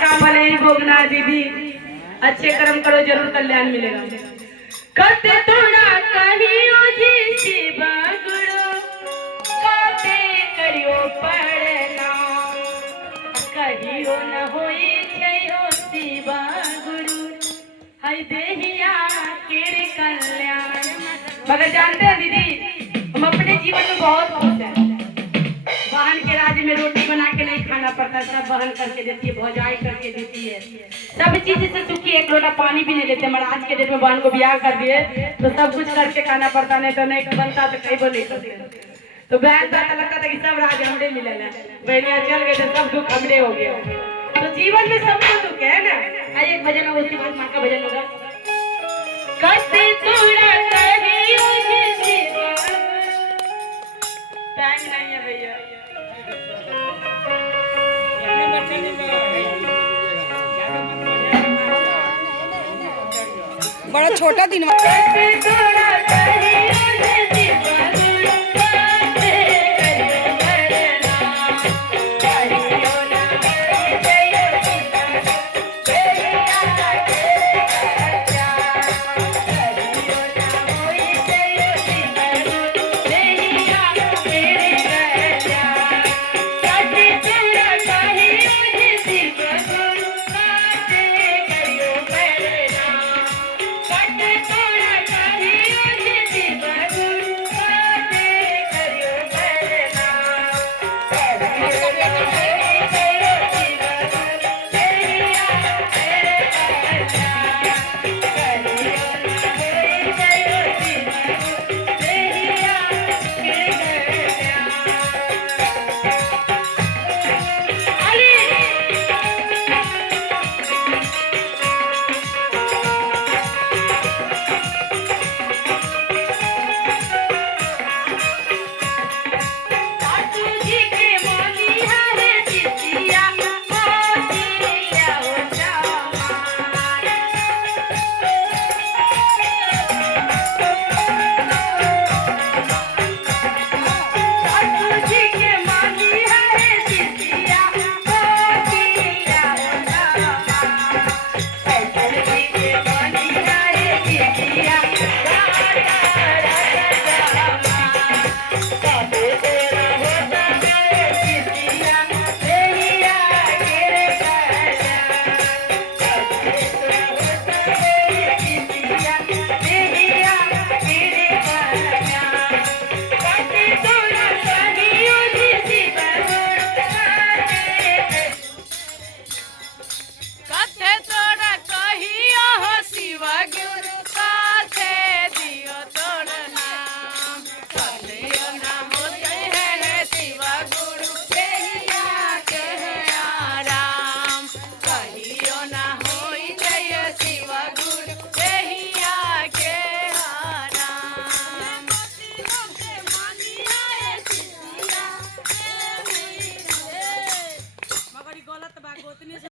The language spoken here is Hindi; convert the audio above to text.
का भले ही भोगना दीदी, अच्छे कर्म करो जरूर कल्याण मिलेगा। कते तोड़ा कहियो जी शिवा गुरु, कते करियो पढ़ना, कहियो न होई छयो शिवा गुरु, हई देहिया केर कल्याण। मगर जानते हैं दीदी, हम अपने जीवन में बहुत खुश हैं। बहन के राज्य में रोटी बना के नहीं खाना पड़ता, सब बहन करके देती है, भौजाई करके देती है, सब चीज से सुखी। एक लोटा पानी भी नहीं लेते, मगर आज के डेट में बहन को ब्याह कर दिए तो सब कुछ करके खाना पड़ता, नहीं तो नहीं बनता तो कई बोले करते। तो बहन का लगता था कि सब राज हमरे मिले ना, बहनिया चल गए तो सब दुख हमरे हो गया। तो जीवन में सबको दुख है ना। आज एक भजन होगा, उसके बाद माँ का भजन होगा। कते तोड़ा कहियो जी शिवा, टाइम नहीं है भैया। बड़ा छोटा दिन। कते तोड़ा कहियो जी शिवा